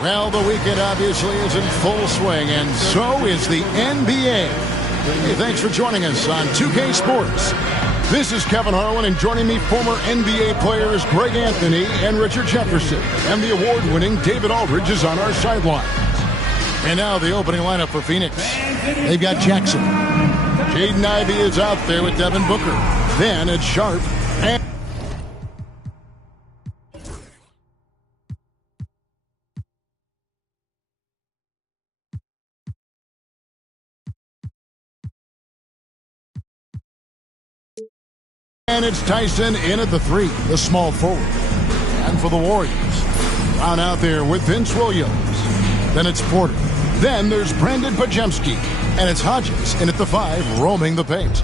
Well, the weekend obviously is in full swing, and so is the NBA. Hey, thanks for joining us on 2K Sports. This is Kevin Harlan, and joining me, former NBA players Greg Anthony and Richard Jefferson. And the award-winning David Aldridge is on our sideline. And now the opening lineup for Phoenix. They've got Jackson. Jaden Ivey is out there with Devin Booker. Then it's Sharp and it's Tyson in at the 3, the small forward. And for the Warriors, Brown out there with Vince Williams. Then it's Porter. Then there's Brandon Podziemski. And it's Hodges in at the 5, roaming the paint.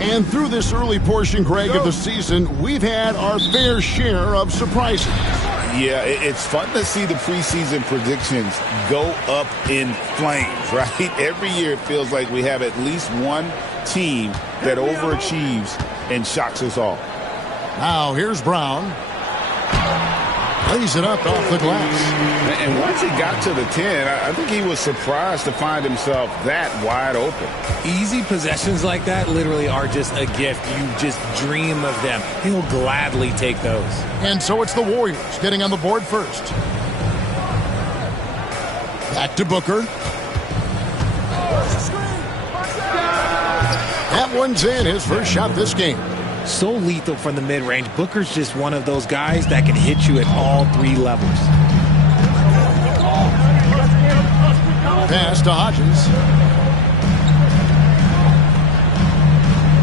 And through this early portion, Greg, of the season, we've had our fair share of surprises. Yeah, it's fun to see the preseason predictions go up in flames, right? Every year it feels like we have at least one team that overachieves and shocks us all. Now here's Brown. Lays it up off the glass. And once he got to the 10, I think he was surprised to find himself that wide open. Easy possessions like that literally are just a gift. You just dream of them. He'll gladly take those. And so it's the Warriors getting on the board first. Back to Booker. That one's in, his first shot this game. So lethal from the mid-range. Booker's just one of those guys that can hit you at all 3 levels. Pass to Hodges.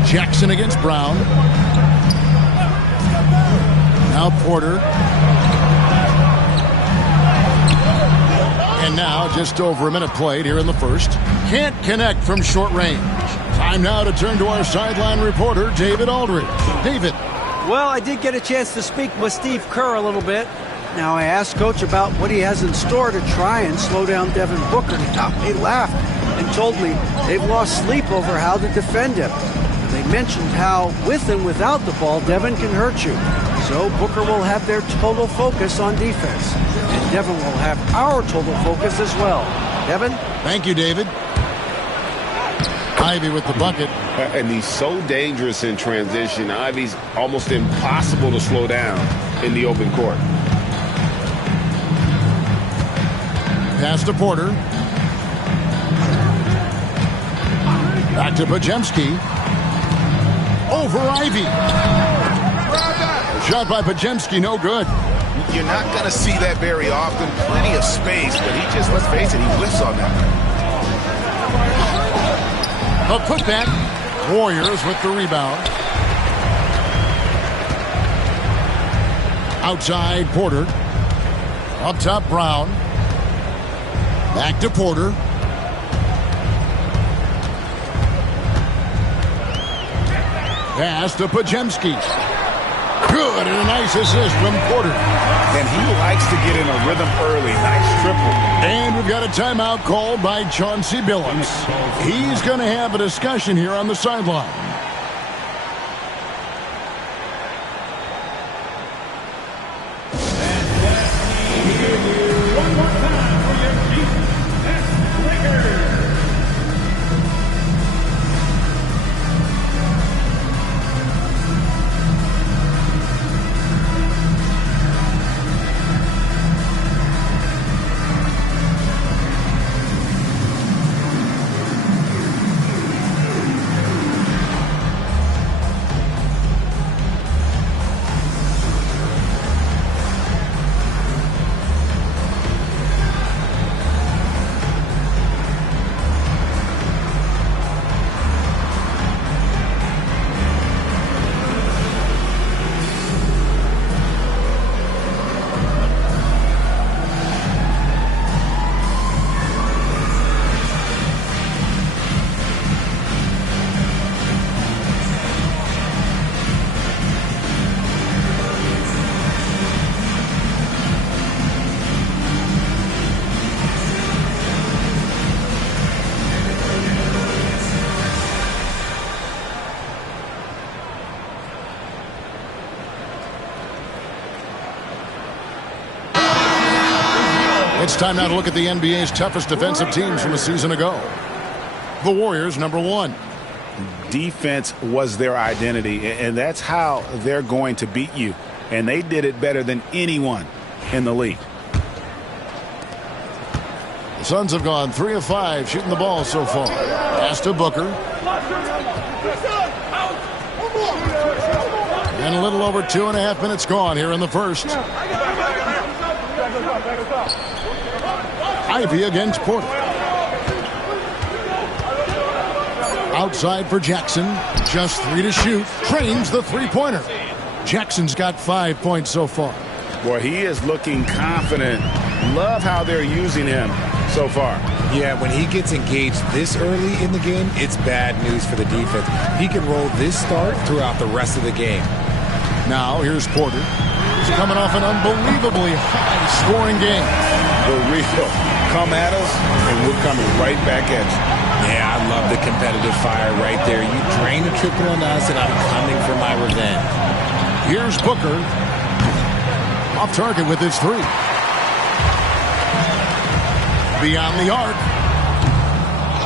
Jackson against Brown. Now Porter. And now just over a minute played here in the first. Can't connect from short range. Time now to turn to our sideline reporter, David Aldridge. David. Well, I did get a chance to speak with Steve Kerr a little bit. Now, I asked Coach about what he has in store to try and slow down Devin Booker. He laughed and told me they've lost sleep over how to defend him. They mentioned how, with and without the ball, Devin can hurt you. So Booker will have their total focus on defense. And Devin will have our total focus as well. Devin? Thank you, David. Ivey with the bucket. And he's so dangerous in transition. Ivey's almost impossible to slow down in the open court. Pass to Porter. Back to Podziemski. Over Ivey. Shot by Podziemski, no good. You're not going to see that very often. Plenty of space, but he just, let's face it, he whiffs on that. A putback. Warriors with the rebound. Outside, Porter. Up top, Brown. Back to Porter. Pass to Podziemski. Good, and a nice assist from Porter. And he likes to get in a rhythm early. Nice triple. And we've got a timeout called by Chauncey Billups. He's going to have a discussion here on the sideline. It's time now to look at the NBA's toughest defensive teams from a season ago. The Warriors, number 1. Defense was their identity, and that's how they're going to beat you. And they did it better than anyone in the league. The Suns have gone 3 of 5 shooting the ball so far. Pass to Booker. And a little over 2.5 minutes gone here in the first. Ivy against Porter. Outside for Jackson. Just 3 to shoot. Trains the three-pointer. Jackson's got 5 points so far. Boy, he is looking confident. Love how they're using him so far. Yeah, when he gets engaged this early in the game, it's bad news for the defense. He can roll this start throughout the rest of the game. Now, here's Porter. He's coming off an unbelievably high-scoring game. For real. Come at us, and we're coming right back at you. Yeah, I love the competitive fire right there. You drain a triple on us, and I'm coming for my revenge. Here's Booker. Off target with his 3. Beyond the arc.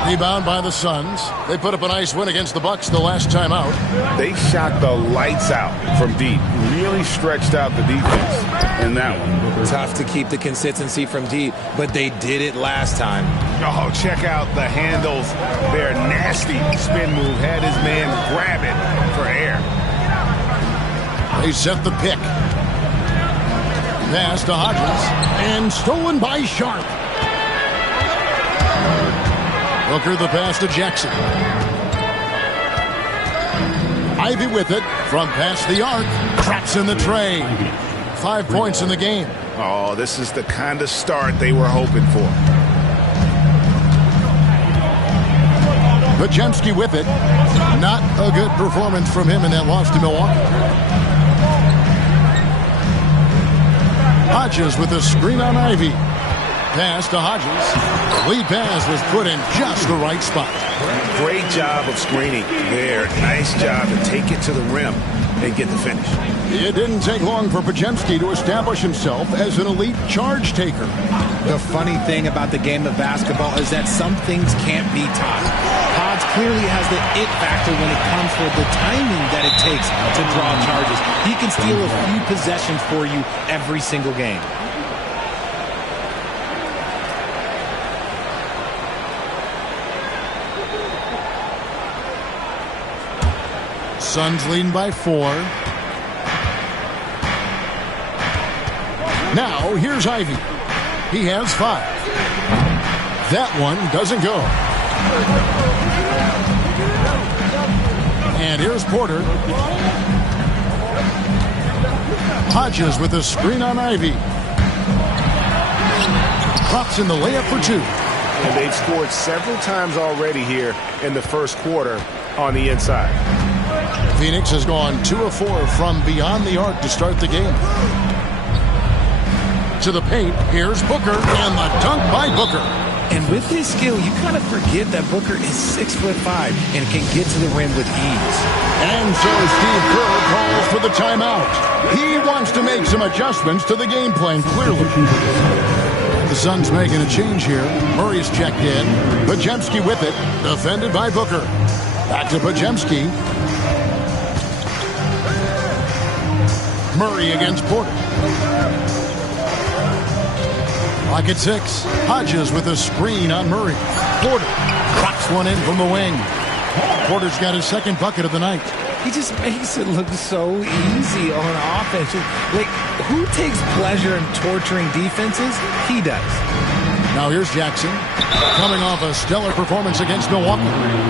Rebound by the Suns. They put up a nice win against the Bucks the last time out. They shot the lights out from deep. Really stretched out the defense in that one. Tough to keep the consistency from deep, but they did it last time. Oh, check out the handles. Their nasty spin move had his man grab it for air. They set the pick. Pass to Hodges. And stolen by Sharp. Booker the pass to Jackson. Ivy with it from past the arc. Traps in the tray. 5 points in the game. Oh, this is the kind of start they were hoping for. Podziemski with it. Not a good performance from him in that loss to Milwaukee. Hodges with a screen on Ivy. Pass to Hodges. The lead pass was put in just the right spot. Great job of screening there. Nice job to take it to the rim and get the finish. It didn't take long for Podziemski to establish himself as an elite charge taker. The funny thing about the game of basketball is that some things can't be taught. Hodge clearly has the it factor when it comes to the timing that it takes to draw charges. He can steal a few possessions for you every single game. Suns leading by 4. Now, here's Ivy. He has 5. That one doesn't go. And here's Porter. Hodges with a screen on Ivy. Drops in the layup for 2. And they've scored several times already here in the first quarter on the inside. Phoenix has gone 2 of 4 from beyond the arc to start the game. To the paint, here's Booker, and the dunk by Booker. And with his skill, you kind of forget that Booker is 6'5" and can get to the rim with ease. And so Steve Kerr calls for the timeout. He wants to make some adjustments to the game plan, clearly. The Suns making a change here. Murray's checked in. Podziemski with it, defended by Booker. Back to Podziemski. Murray against Porter. Clock at 6. Hodges with a screen on Murray. Porter drops one in from the wing. Porter's got his second bucket of the night. He just makes it look so easy on offense. Like, who takes pleasure in torturing defenses? He does. Now here's Jackson, coming off a stellar performance against Milwaukee.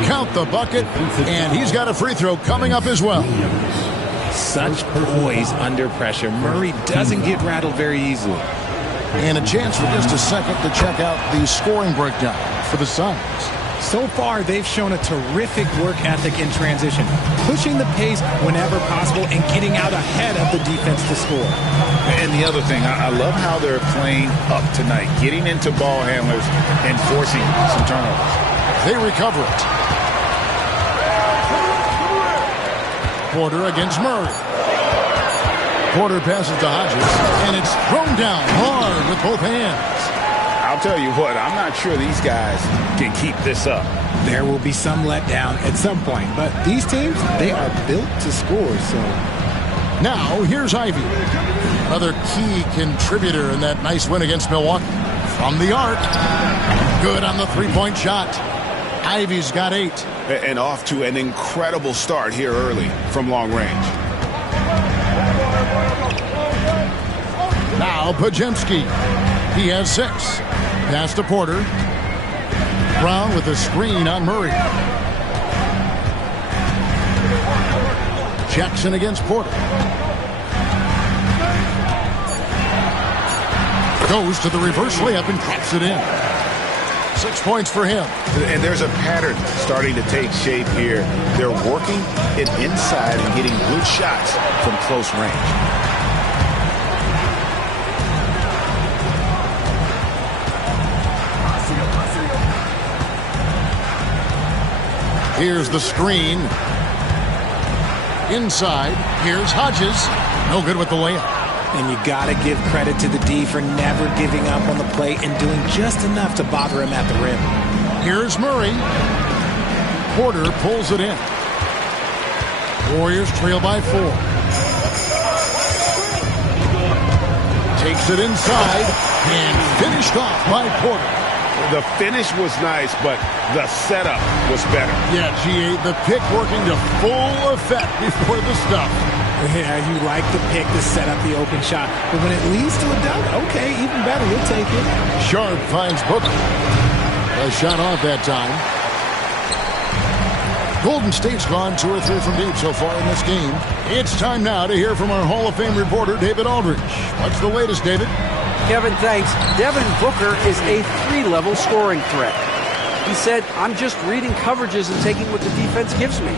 Count the bucket, and he's got a free throw coming up as well. Such poise under pressure. Murray doesn't get rattled very easily. And a chance for just a second to check out the scoring breakdown for the Suns. So far, they've shown a terrific work ethic in transition, pushing the pace whenever possible and getting out ahead of the defense to score. And the other thing, I love how they're playing up tonight, getting into ball handlers and forcing some turnovers. They recover it. Porter against Murray. Porter passes to Hodges, and it's thrown down hard with both hands. I'll tell you what, I'm not sure these guys can keep this up. There will be some letdown at some point, but these teams, they are built to score, so. Now, here's Ivey. Another key contributor in that nice win against Milwaukee. From the arc. Good on the three-point shot. Ivey's got 8. And off to an incredible start here early from long range. Now Podziemski. He has 6. Pass to Porter. Brown with a screen on Murray. Jackson against Porter. Goes to the reverse layup and drops it in. 6 points for him. And there's a pattern starting to take shape here. They're working it inside and getting good shots from close range. Here's the screen. Inside. Here's Hodges. No good with the layup. And you got to give credit to the D for never giving up on the play and doing just enough to bother him at the rim. Here's Murray. Porter pulls it in. Warriors trail by 4. Takes it inside and finished off by Porter. The finish was nice, but the setup was better. Yeah, G.A., the pick working to full effect before the stuff. Yeah, you like the pick to set up the open shot. But when it leads to a dunk, okay, even better. We'll take it. Sharp finds Booker. A shot off that time. Golden State's gone 2 or 3 from deep so far in this game. It's time now to hear from our Hall of Fame reporter, David Aldridge. What's the latest, David? Kevin, thanks. Devin Booker is a 3-level scoring threat. He said, I'm just reading coverages and taking what the defense gives me.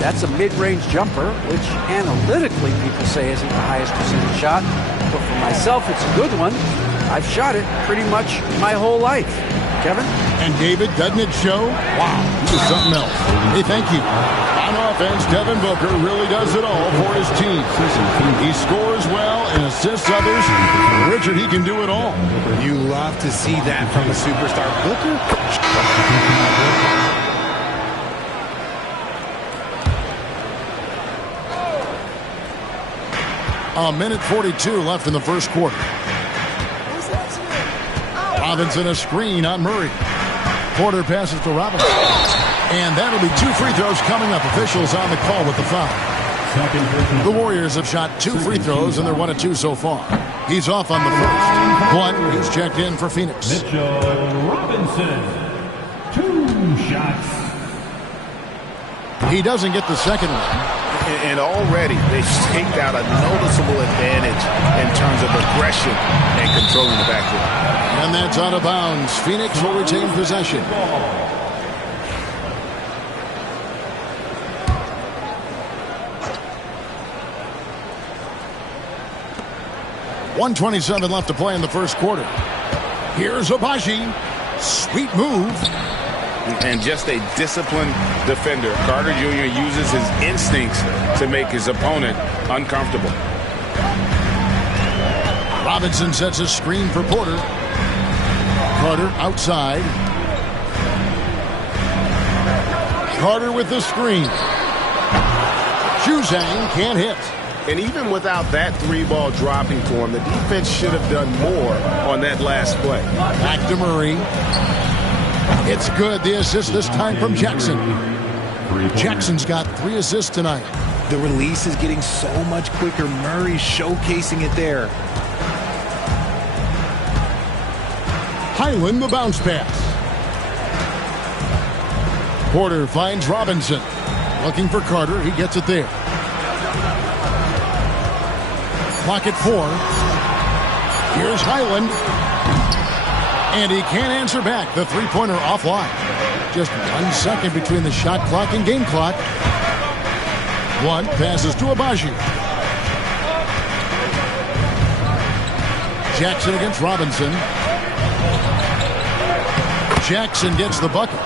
That's a mid-range jumper, which analytically people say isn't the highest percentage shot. But for myself, it's a good one. I've shot it pretty much my whole life. Kevin? And David, doesn't it show? Wow, this is something else. Hey, thank you. On offense, Devin Booker really does it all for his team. He scores well and assists others. Richard, he can do it all. You love to see that from a superstar. Booker. A minute 42 left in the first quarter. Robinson a screen on Murray. Porter passes to Robinson. And that'll be 2 free throws coming up. Officials on the call with the foul. The Warriors have shot 2 free throws, and they're 1 of 2 so far. He's off on the first. 1, he's checked in for Phoenix. Mitchell Robinson, 2 shots. He doesn't get the second one. And already they've staked out a noticeable advantage in terms of aggression and controlling the backcourt. And that's out of bounds. Phoenix will retain possession. .127 left to play in the first quarter. Here's Agbaji. Sweet move. And just a disciplined defender. Carter Jr. uses his instincts to make his opponent uncomfortable. Robinson sets a screen for Porter. Carter outside. Carter with the screen. Juzang can't hit. And even without that 3-ball dropping for him, the defense should have done more on that last play. Back to Murray. It's good. The assist this time from Jackson. Jackson's got 3 assists tonight. The release is getting so much quicker. Murray's showcasing it there. Highland the bounce pass. Porter finds Robinson. Looking for Carter. He gets it there. Clock at 4. Here's Highland. And he can't answer back. The three-pointer offline. Just 1 second between the shot clock and game clock. 1 passes to Agbaji. Jackson against Robinson. Jackson gets the bucket.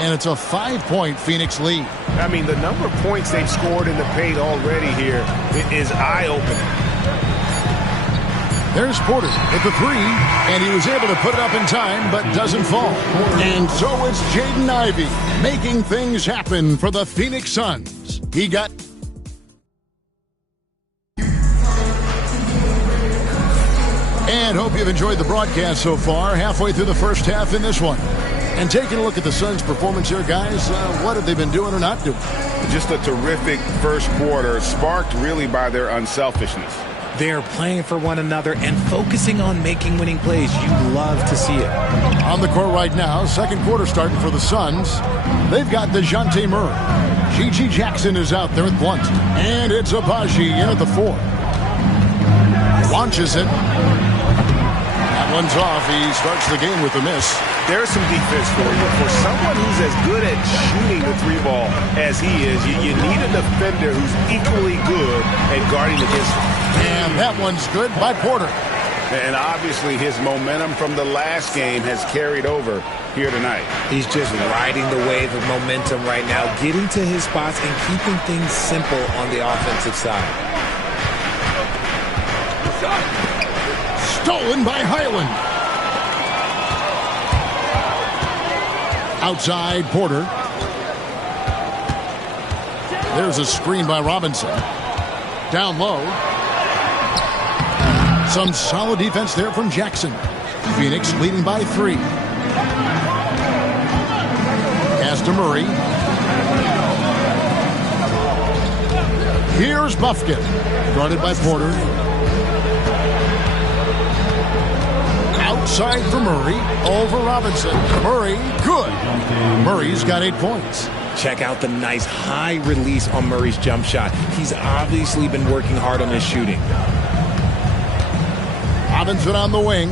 And it's a 5-point Phoenix lead. I mean, the number of points they've scored in the paint already here is eye-opening. There's Porter at the three, and he was able to put it up in time, but doesn't fall. And so it's Jaden Ivey making things happen for the Phoenix Suns. He got... And hope you've enjoyed the broadcast so far, halfway through the first half in this one. And taking a look at the Suns' performance here, guys, what have they been doing or not doing? Just a terrific first quarter, sparked really by their unselfishness. They're playing for one another and focusing on making winning plays. You love to see it. On the court right now, second quarter starting for the Suns. They've got DeJounte Murray. Gigi Jackson is out there at blunt. And it's Agbaji in at the 4. Launches it. That one's off. He starts the game with a miss. There's some defense for you. For someone who's as good at shooting the three ball as he is, you need a defender who's equally good at guarding against him. And that one's good by Porter. And obviously his momentum from the last game has carried over here tonight. He's just riding the wave of momentum right now, getting to his spots and keeping things simple on the offensive side. Stolen by Highland. Outside Porter. There's a screen by Robinson. Down low. Some solid defense there from Jackson. Phoenix leading by 3. Pass to Murray. Here's Bufkin. Guarded by Porter. Outside for Murray. Over Robinson. Murray, good. Murray's got 8 points. Check out the nice high release on Murray's jump shot. He's obviously been working hard on his shooting. Robinson on the wing.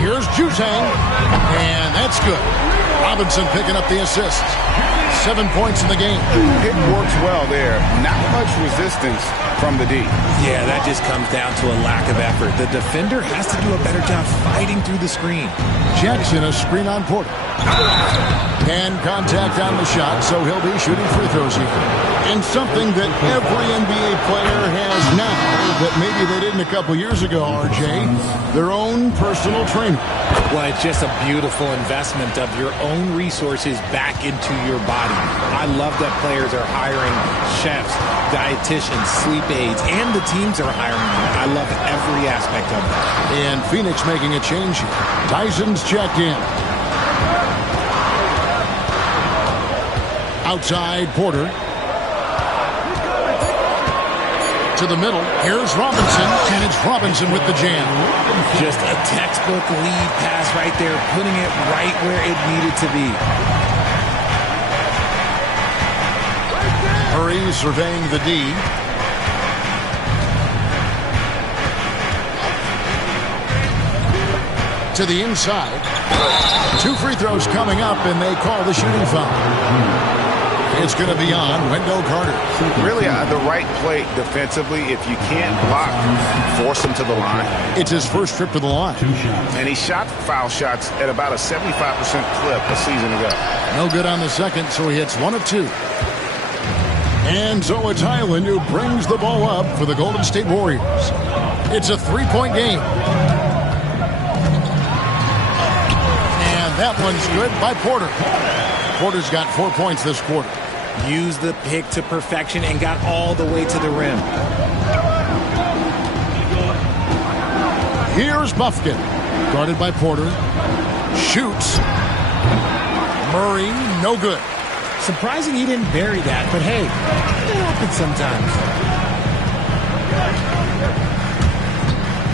Here's Juzang. And that's good. Robinson picking up the assist. 7 points in the game. It works well there. Not much resistance from the D. Yeah, that just comes down to a lack of effort. The defender has to do a better job fighting through the screen. Jackson, a screen on Porter. And contact on the shot, so he'll be shooting free throws here. And something that every NBA player has now that maybe they didn't a couple years ago, RJ, their own personal trainer. Well, it's just a beautiful investment of your own resources back into your body. I love that players are hiring chefs, dietitians, sleep aides, and the teams are hiring them. I love every aspect of it. And Phoenix making a change here. Tyson's checked in. Outside Porter. To the middle. Here's Robinson, and it's Robinson with the jam. Just a textbook lead pass right there, putting it right where it needed to be. Murray surveying the D. To the inside. 2 free throws coming up, and they call the shooting foul. It's going to be on Wendell Carter. Really the right play defensively. If you can't block, force him to the line. It's his first trip to the line. And he shot foul shots at about a 75% clip a season ago. No good on the second, so he hits 1 of 2. And so it's Highland who brings the ball up for the Golden State Warriors. It's a 3-point game. And that one's good by Porter. Porter's got 4 points this quarter. Used the pick to perfection and got all the way to the rim. Here's Bufkin. Guarded by Porter. Shoots. Murray, no good. Surprising he didn't bury that, but hey, it happens sometimes.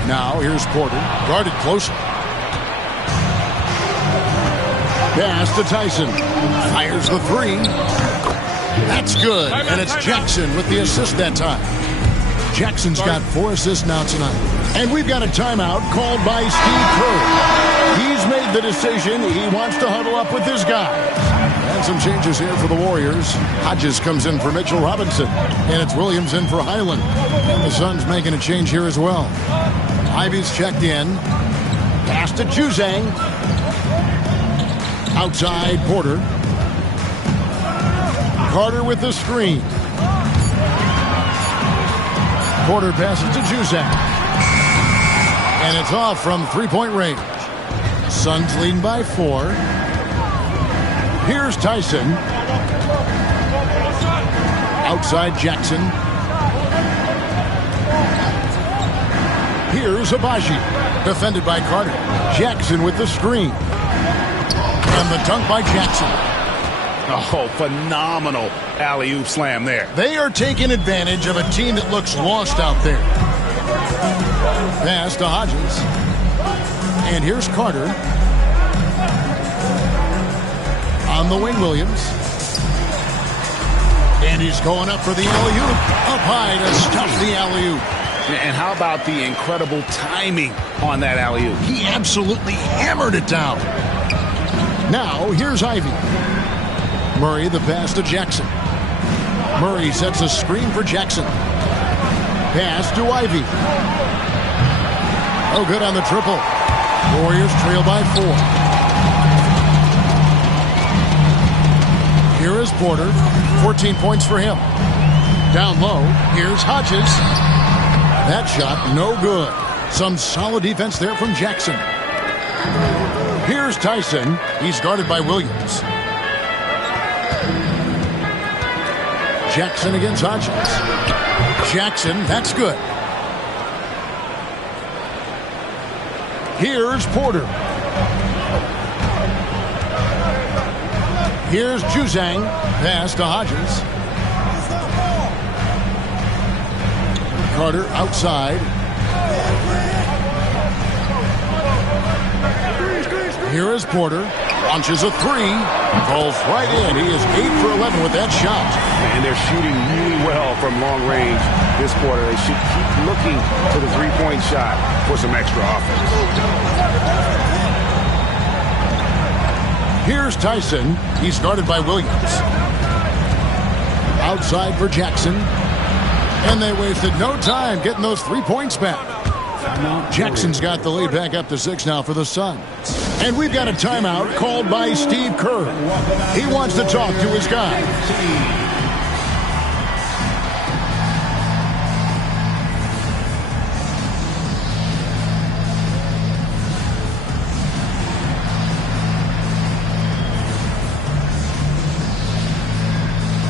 Now here's Porter. Guarded closely. Pass to Tyson. Fires the 3. That's good. And it's Jackson with the assist that time. Jackson's got 4 assists now tonight. And we've got a timeout called by Steve Kerr. He's made the decision. He wants to huddle up with his guys. And some changes here for the Warriors. Hodges comes in for Mitchell Robinson. And it's Williams in for Highland. And the Suns making a change here as well. Ivey's checked in. Pass to Juzang. Outside Porter. Carter with the screen. Porter passes to Juzang. And it's off from three-point range. Suns leading by 4. Here's Tyson. Outside Jackson. Here's Abaji. Defended by Carter. Jackson with the screen. And the dunk by Jackson. Oh, phenomenal alley-oop slam there. They are taking advantage of a team that looks lost out there. Pass to Hodges. And here's Carter. On the wing, Williams. And he's going up for the alley-oop. Up high to stop the alley-oop. And how about the incredible timing on that alley-oop? He absolutely hammered it down. Now, here's Ivy. Murray, the pass to Jackson. Murray sets a screen for Jackson. Pass to Ivy. Oh, good on the triple. Warriors trail by 4. Here is Porter. 14 points for him. Down low, here's Hodges. That shot, no good. Some solid defense there from Jackson. Here's Tyson. He's guarded by Williams. Jackson against Hodges. Jackson, that's good. Here's Porter. Here's Juzang. Pass to Hodges. Carter outside. Here is Porter. Launches a 3. Falls right in. He is 8 for 11 with that shot. And they're shooting really well from long range this quarter. They should keep looking for the three-point shot for some extra offense. Here's Tyson. He's guarded by Williams. Outside for Jackson. And they wasted no time getting those 3 points back. Jackson's got the lead back up to 6 now for the Suns. And we've got a timeout called by Steve Kerr. He wants to talk to his guys.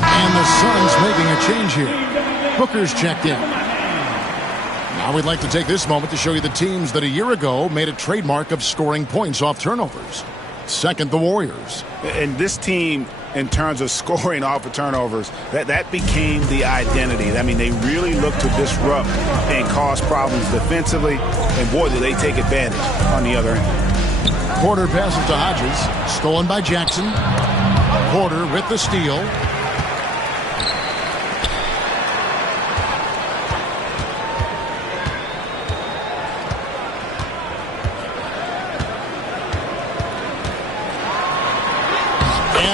And the Suns making a change here. Booker's checked in. Now we'd like to take this moment to show you the teams that a year ago made a trademark of scoring points off turnovers. Second, the Warriors. And this team, in terms of scoring off of turnovers, that became the identity. I mean, they really look to disrupt and cause problems defensively. And boy, do they take advantage on the other end. Porter passes to Hodges. Stolen by Jackson. Porter with the steal.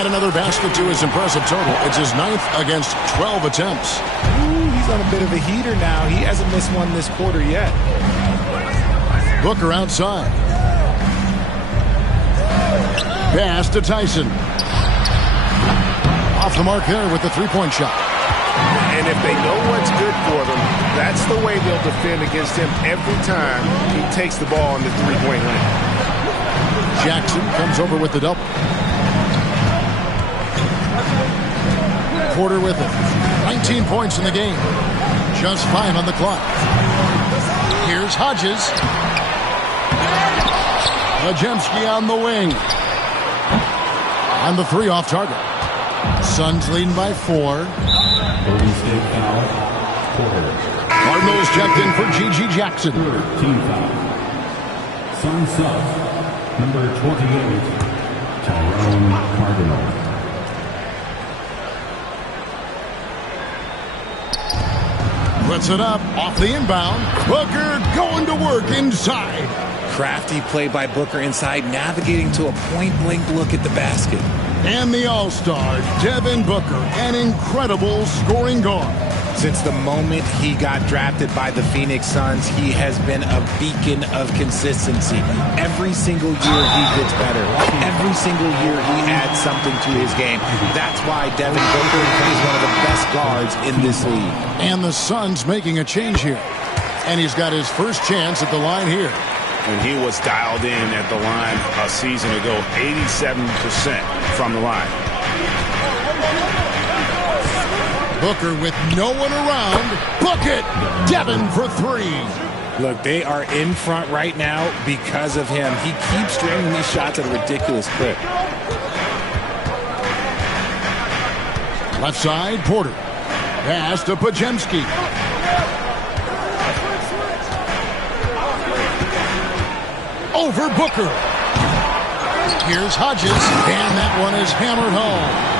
Another basket to his impressive total. It's his 9th against 12 attempts. Ooh, he's on a bit of a heater now. He hasn't missed one this quarter yet. Booker outside. Pass to Tyson. Off the mark there with the three-point shot. And if they know what's good for them, that's the way they'll defend against him every time he takes the ball in the three-point line. Jackson comes over with the double. Porter with it. 19 points in the game. Just 5 on the clock. Here's Hodges. Majemski on the wing. On the 3 off target. Suns leading by 4. Cardinals checked in for G.G. Jackson. Team foul. Suns sub. Number 28, Tyrone Cardinal. Puts it up off the inbound. Booker going to work inside. Crafty play by Booker inside, navigating to a point-blank look at the basket. And the All-Star, Devin Booker, an incredible scoring guard. Since the moment he got drafted by the Phoenix Suns, he has been a beacon of consistency. Every single year he gets better. Every single year he adds something to his game. That's why Devin Booker is one of the best guards in this league. And the Suns making a change here. And he's got his first chance at the line here. And he was dialed in at the line a season ago, 87% from the line. Booker with no one around. Book it! Devin for three. Look, they are in front right now because of him. He keeps stringing these shots at a ridiculous clip. Left side, Porter. Pass to Podziemski. Over Booker. Here's Hodges, and that one is hammered home.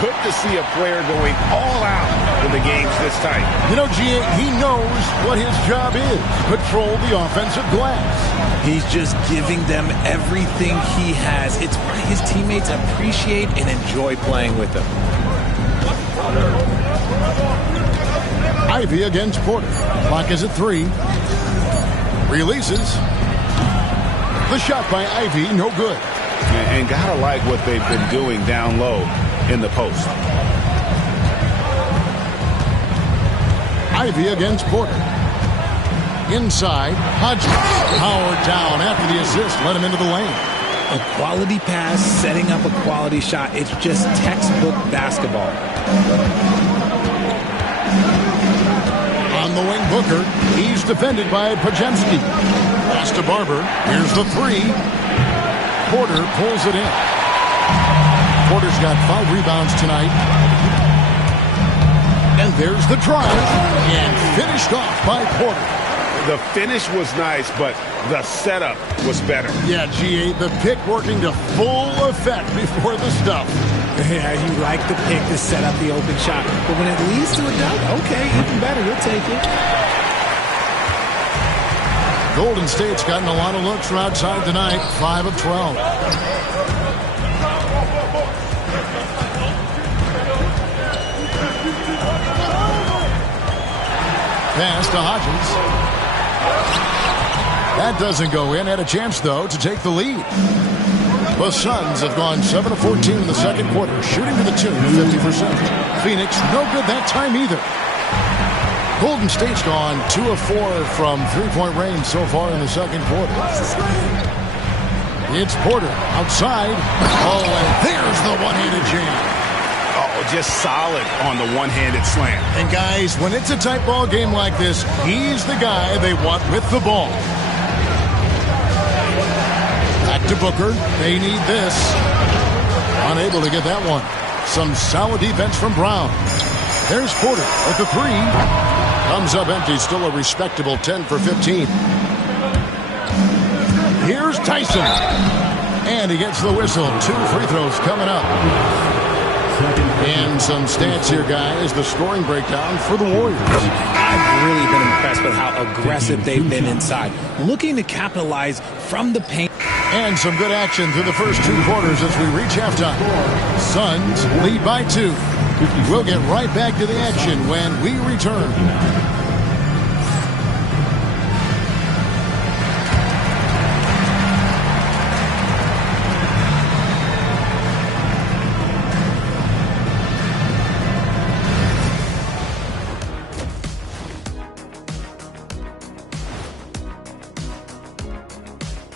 Good to see a player going all out when the game's this tight. You know, G.A., he knows what his job is. Control the offensive glass. He's just giving them everything he has. It's why his teammates appreciate and enjoy playing with him. Ivey against Porter. Clock is at 3. Releases. The shot by Ivey, no good. And gotta like what they've been doing down low in the post. Ivey against Porter. Inside, Hodges. Powered down after the assist. Let him into the lane. A quality pass, setting up a quality shot. It's just textbook basketball. On the wing, Booker. He's defended by Podziemski. Pass to Barber. Here's the three. Porter pulls it in. Porter's got 5 rebounds tonight. And there's the drive. And finished off by Porter. The finish was nice, but the setup was better. Yeah, G.A., the pick working to full effect before the stuff. Yeah, you like the pick to set up the open shot. But when it leads to a dunk, okay, even better. You'll take it. Golden State's gotten a lot of looks from outside tonight. 5 of 12. Pass to Hodges. That doesn't go in. Had a chance, though, to take the lead. The Suns have gone 7 of 14 in the second quarter, shooting to the tune of 50%. Phoenix, no good that time either. Golden State's gone 2 of 4 from three-point range so far in the second quarter. It's Porter outside. Oh, and there's the one-handed jam. Oh, just solid on the one-handed slam. And guys, when it's a tight ball game like this, he's the guy they want with the ball. Back to Booker. They need this. Unable to get that one. Some solid defense from Brown. There's Porter with the three. Comes up empty. Still a respectable 10 for 15. Here's Tyson. And he gets the whistle. 2 free throws coming up. And some stats here, guys. The scoring breakdown for the Warriors. I've really been impressed with how aggressive they've been inside. Looking to capitalize from the paint. And some good action through the first 2 quarters as we reach halftime. Suns lead by 2. We'll get right back to the action when we return.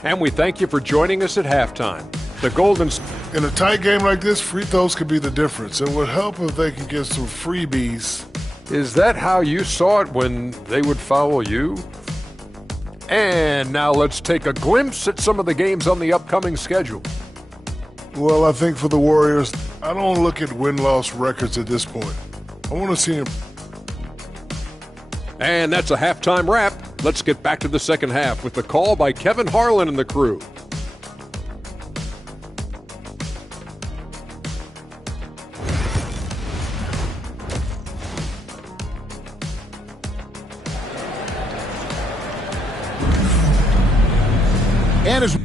And we thank you for joining us at halftime. The Golden In a tight game like this, free throws could be the difference. It would help if they could get some freebies. Is that how you saw it when they would foul you? And now let's take a glimpse at some of the games on the upcoming schedule. Well, I think for the Warriors, I don't look at win-loss records at this point. I want to see them. And that's a halftime wrap. Let's get back to the second half with the call by Kevin Harlan and the crew. And as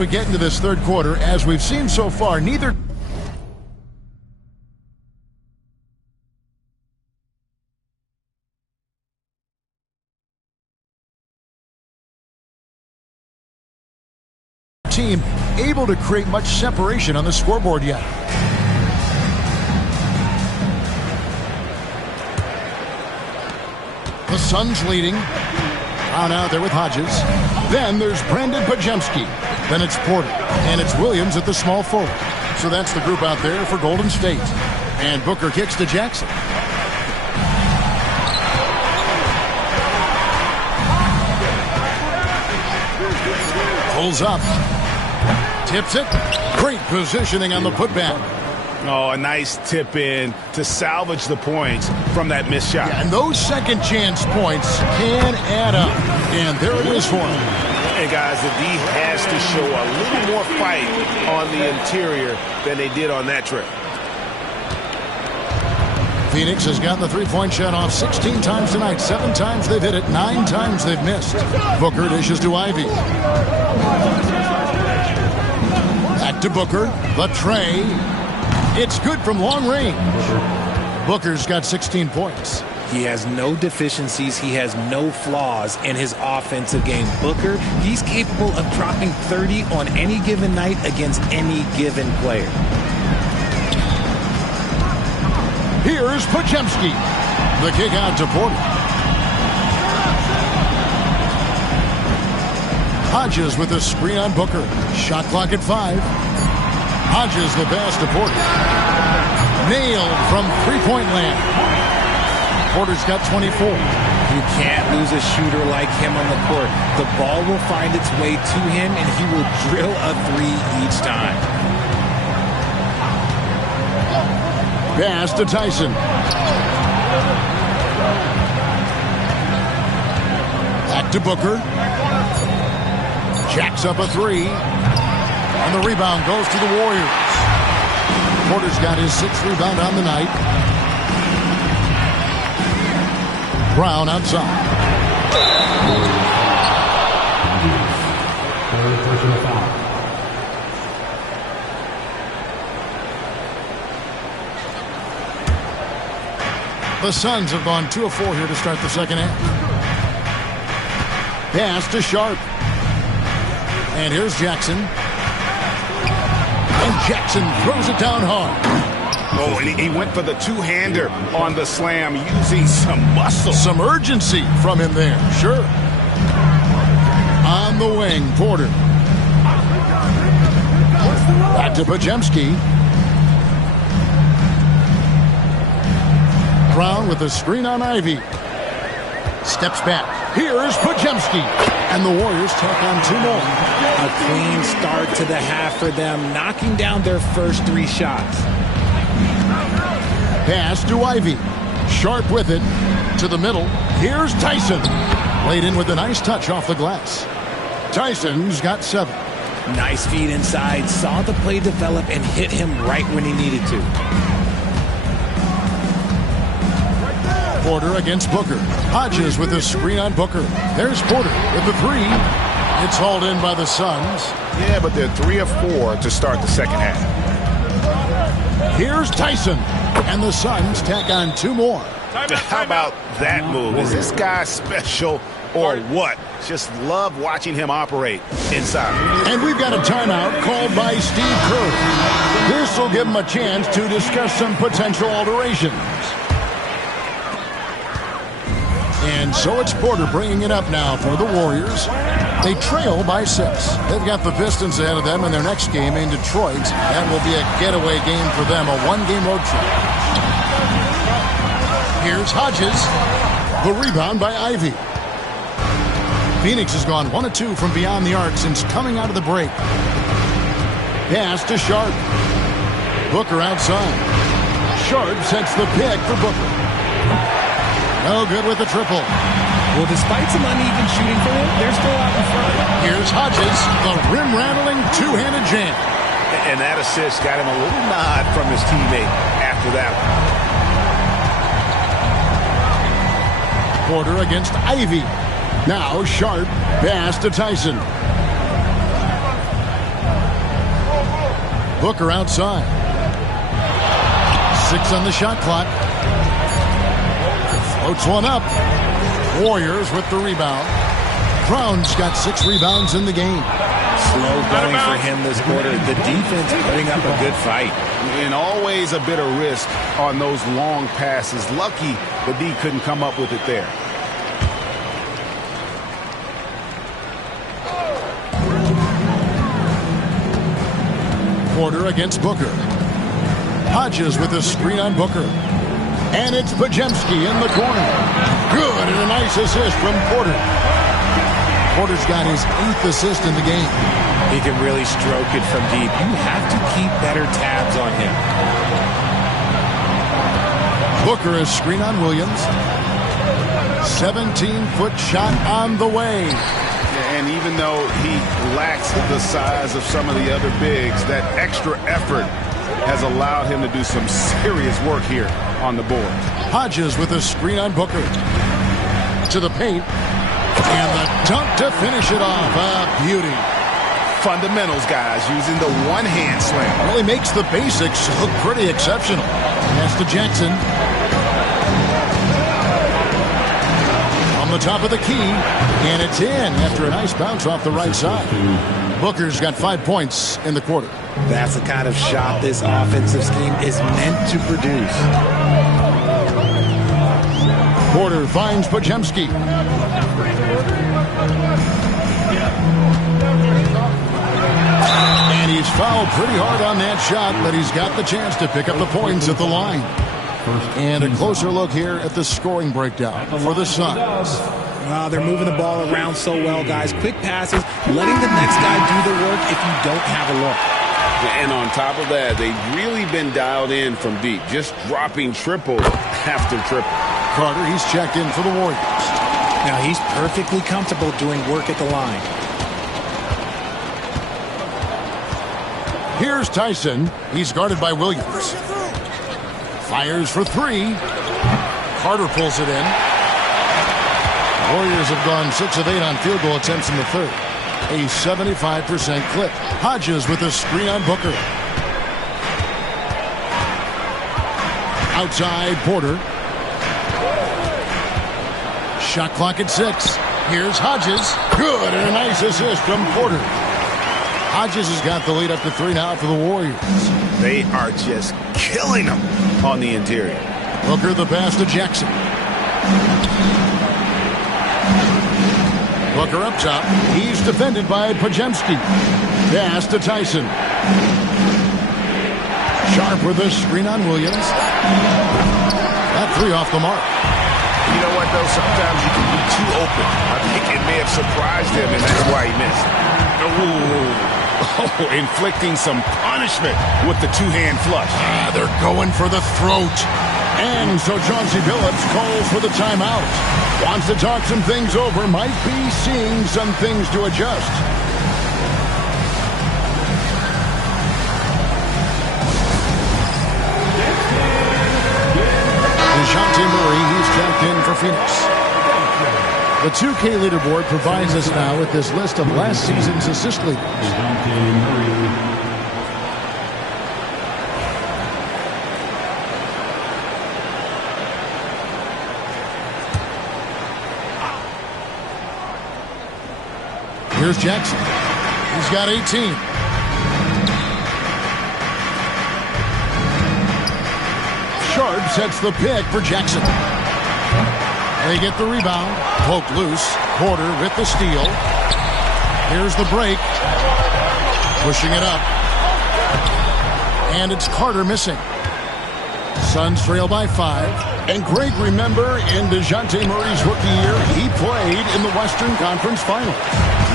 We get into this third quarter, as we've seen so far, neither team able to create much separation on the scoreboard yet. The Suns leading. On out there with Hodges. Then there's Brandon Pajemski. Then it's Porter. And it's Williams at the small forward. So that's the group out there for Golden State. And Booker kicks to Jackson. Pulls up. Tips it. Great positioning on the putback. Oh, a nice tip in to salvage the points from that missed shot. Yeah, and those second chance points can add up. And there it is for him. And guys, the D has to show a little more fight on the interior than they did on that trip. Phoenix has gotten the three-point shot off 16 times tonight. 7 times they've hit it. 9 times they've missed. Booker dishes to Ivy. Back to Booker. The tray. It's good from long range. Booker's got 16 points. He has no deficiencies. He has no flaws in his offensive game. Booker, he's capable of dropping 30 on any given night against any given player. Here's Pajemski. The kick out to Porter. Hodges with a screen on Booker. Shot clock at 5. Hodges the pass to Porter. Nailed from three-point land. Porter's got 24. You can't lose a shooter like him on the court. The ball will find its way to him, and he will drill a three each time. Pass to Tyson. Back to Booker. Jacks up a three. And the rebound goes to the Warriors. Porter's got his 6th rebound on the night. Brown outside. The Suns have gone 2 of 4 here to start the second half. Pass to Sharp. And here's Jackson. And Jackson throws it down hard. Oh, and he went for the two-hander on the slam using some muscle. Some urgency from him there, sure. On the wing, Porter. Back to Pajemski. Brown with a screen on Ivy. Steps back. Here's Pajemski. And the Warriors tack on 2 more. A clean start to the half for them, knocking down their first 3 shots. Pass to Ivy. Sharp with it. To the middle. Here's Tyson. Laid in with a nice touch off the glass. Tyson's got 7. Nice feed inside. Saw the play develop and hit him right when he needed to. Porter against Booker. Hodges with a screen on Booker. There's Porter with the 3. It's hauled in by the Suns. Yeah, but they're 3 of 4 to start the second half. Here's Tyson. And the Suns tack on 2 more. How about that move? Is this guy special or what? Just love watching him operate inside. And we've got a timeout called by Steve Kerr. This will give him a chance to discuss some potential alterations. And so it's Porter bringing it up now for the Warriors. They trail by 6. They've got the Pistons ahead of them in their next game in Detroit. That will be a getaway game for them, a 1-game road trip. Here's Hodges. The rebound by Ivy. Phoenix has gone 1 of 2 from beyond the arc since coming out of the break. Pass to Sharp. Booker outside. Sharp sets the pick for Booker. No good with the triple. Well, despite some uneven shooting for him, they're still out in front. Here's Hodges, the rim-rattling two-handed jam. And that assist got him a little nod from his teammate after that one. Porter against Ivy. Now Sharp, pass to Tyson. Booker outside. 6 on the shot clock. Floats one up. Warriors with the rebound. Brown's got 6 rebounds in the game. Slow going for him this quarter. The defense putting up a good fight. And always a bit of risk on those long passes. Lucky the D couldn't come up with it there. Porter against Booker. Hodges with a screen on Booker. And it's Podziemski in the corner. Good, and a nice assist from Porter. Porter's got his 8th assist in the game. He can really stroke it from deep. You have to keep better tabs on him. Booker is screen on Williams. 17-foot shot on the way. And even though he lacks the size of some of the other bigs, that extra effort has allowed him to do some serious work here on the board. Hodges with a screen on Booker. To the paint. And the dunk to finish it off. A beauty. Fundamentals, guys, using the one-hand slam. Really makes the basics look pretty exceptional. Pass to Jackson. On the top of the key. And it's in after a nice bounce off the right side. Booker's got 5 points in the quarter. That's the kind of shot this offensive scheme is meant to produce. Porter finds Podziemski. And he's fouled pretty hard on that shot, but he's got the chance to pick up the points at the line. And a closer look here at the scoring breakdown for the Suns. Wow, they're moving the ball around so well, guys. Quick passes, letting the next guy do the work if you don't have a look. And on top of that, they've really been dialed in from deep, just dropping triple after triple. Carter, he's checked in for the Warriors. Now he's perfectly comfortable doing work at the line. Here's Tyson. He's guarded by Williams. Fires for 3. Carter pulls it in. Warriors have gone 6 of 8 on field goal attempts in the third. A 75% clip. Hodges with a screen on Booker. Outside, Porter. Shot clock at 6. Here's Hodges. Good, and a nice assist from Porter. Hodges has got the lead up to 3 now for the Warriors. They are just killing them on the interior. Booker the pass to Jackson. Booker up top. He's defended by Podziemski. Pass to Tyson. Sharp with a screen on Williams. That 3 off the mark. You know what, though? Sometimes you can be too open. I think it may have surprised him, and that's why he missed. Oh, inflicting some punishment with the 2-hand flush. They're going for the throat. And so Chauncey Billups calls for the timeout. Wants to talk some things over. Might be seeing some things to adjust. DeJounte Murray, he's checked in for Phoenix. The 2K leaderboard provides us now with this list of last season's assist leaders. Here's Jackson. He's got 18. Sharp sets the pick for Jackson. They get the rebound. Poked loose. Porter with the steal. Here's the break. Pushing it up. And it's Carter missing. Suns trail by 5. And Greg, remember, in DeJounte Murray's rookie year, he played in the Western Conference Finals.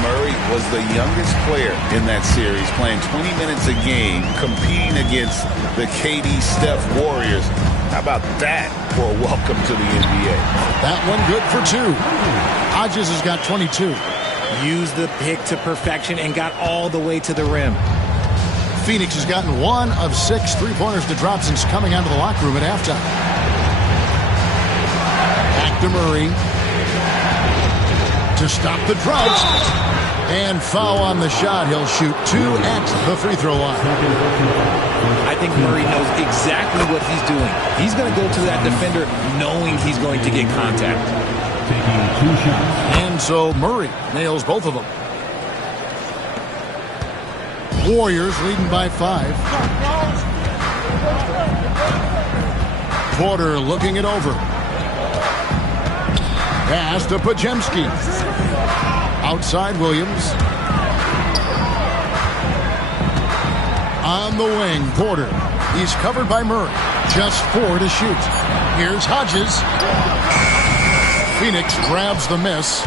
Murray was the youngest player in that series, playing 20 minutes a game, competing against the KD Steph Warriors. How about that for a welcome to the NBA? That one good for 2. Hodges has got 22. Used the pick to perfection and got all the way to the rim. Phoenix has gotten 1 of 6 3-pointers to drop since coming out of the locker room at halftime. Back to Murray. to stop the drought. And foul on the shot. He'll shoot 2 at the free throw line. I think Murray knows exactly what he's doing. He's going to go to that defender knowing he's going to get contact. Taking 2 shots. And so Murray nails both of them. Warriors leading by 5. Porter looking it over. Pass to Podziemski. Outside Williams. On the wing, Porter. He's covered by Murray. Just 4 to shoot. Here's Hodges. Phoenix grabs the miss.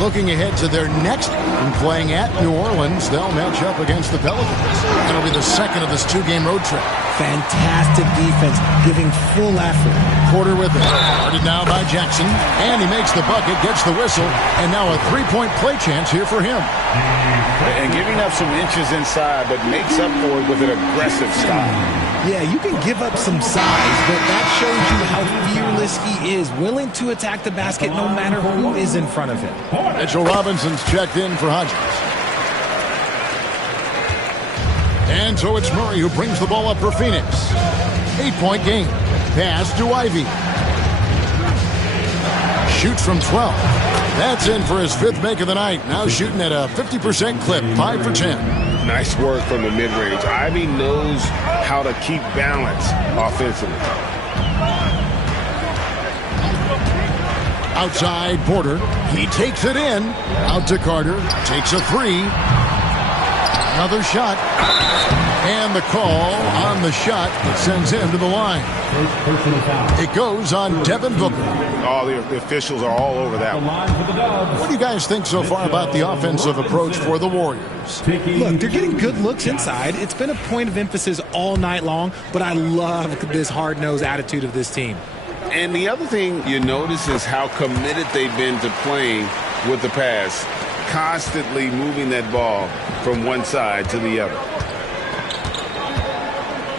Looking ahead to their next game, playing at New Orleans. They'll match up against the Pelicans. That'll be the second of this 2-game road trip. Fantastic defense, giving full effort. Porter with it. Guarded now by Jackson. And he makes the bucket, gets the whistle, and now a 3-point play chance here for him. And giving up some inches inside, but makes up for it with an aggressive style. Yeah, you can give up some size, but that shows you how fearless he is, willing to attack the basket no matter who is in front of him. Mitchell Robinson's checked in for Hodges. And so it's Murray who brings the ball up for Phoenix. 8-point game. Pass to Ivey. Shoots from 12. That's in for his 5th make of the night. Now shooting at a 50% clip, 5 for 10. Nice work from the mid-range. Ivey knows how to keep balance offensively. Outside Porter. He takes it in. Out to Carter. Takes a 3. Another shot. And the call on the shot that sends him to the line. It goes on Devin Booker. Oh, the officials are all over that one. What do you guys think so far about the offensive approach for the Warriors? Look, they're getting good looks inside. It's been a point of emphasis all night long, but I love this hard-nosed attitude of this team. And the other thing you notice is how committed they've been to playing with the pass, constantly moving that ball from one side to the other.